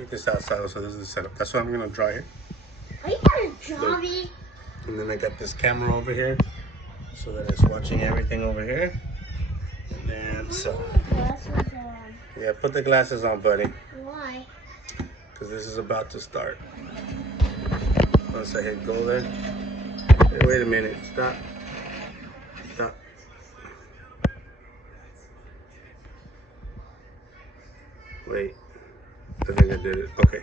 Check this out, so this is the setup. That's what I'm gonna draw here. Are you gonna draw me? And then I got this camera over here, so that it's watching everything over here. And then so. Yeah, put the glasses on, buddy. Why? Because this is about to start. Once I hit go there. Hey, wait a minute. Stop. Stop. Wait. I think I did it. Okay.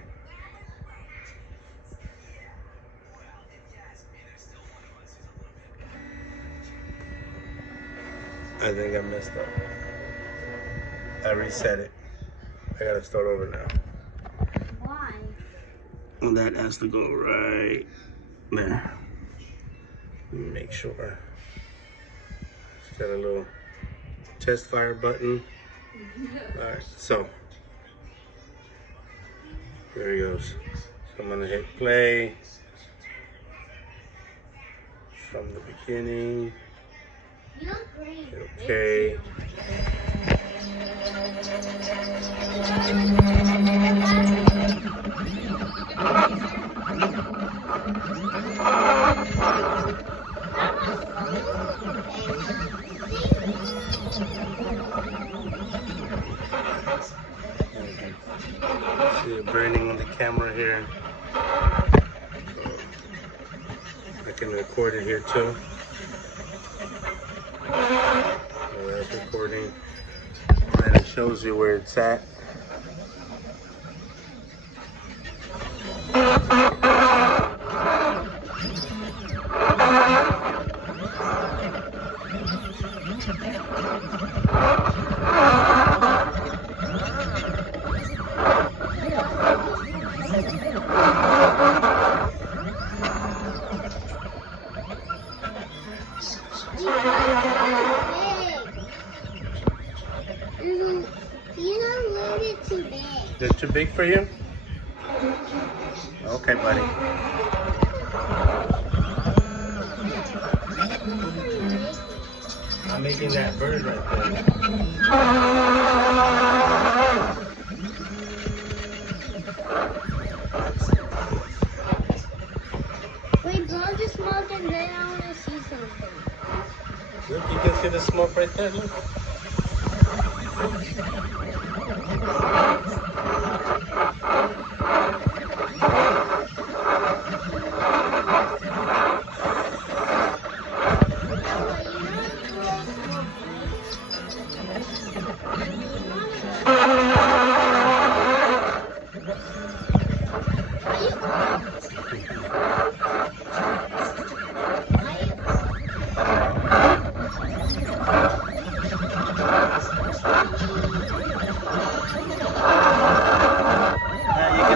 I think I messed up. I reset it. I gotta start over now. Why? And that has to go right there. Make sure. It's got a little test fire button. Alright, so there he goes. So I'm gonna hit play from the beginning. You look great. Okay. See it burning on the camera here. I can record it here too. So that's recording. And it shows you where it's at. They're too big for you? Okay, buddy. I'm making that bird right there. Wait, blow the smoke and then I want to see something. Look, you can see the smoke right there, look.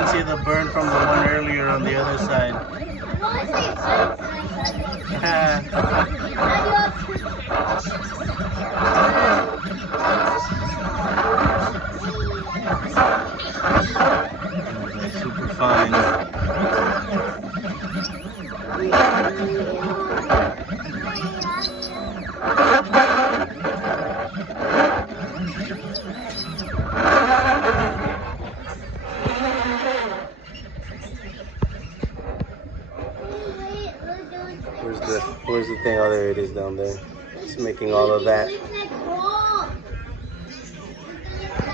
See the burn from the one earlier on the other side. Super fine. Where's the thing? Oh, there it is down there. It's making all of that.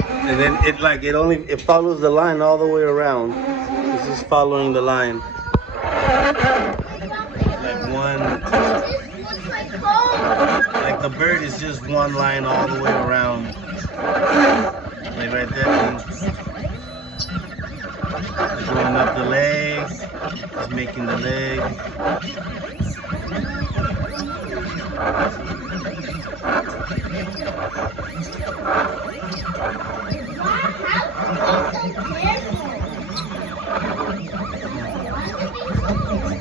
And then it follows the line all the way around. It's just following the line. Like the bird is just one line all the way around. Like right there. It's going up the leg. It's making the leg.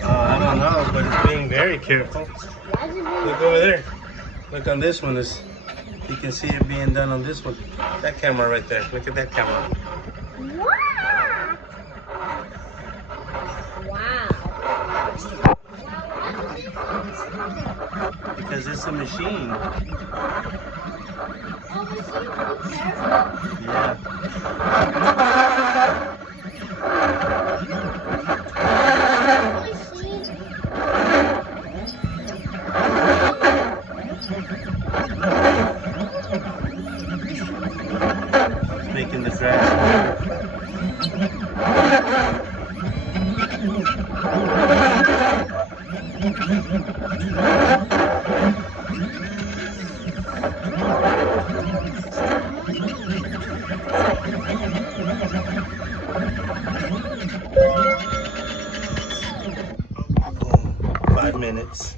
I don't know, but it's being very careful. Look over there. Look on this one. You can see it being done on this one. That camera right there. Look at that camera. Because it's a machine. Oh, machine, be careful. Yeah. It's making the grass. 5 minutes.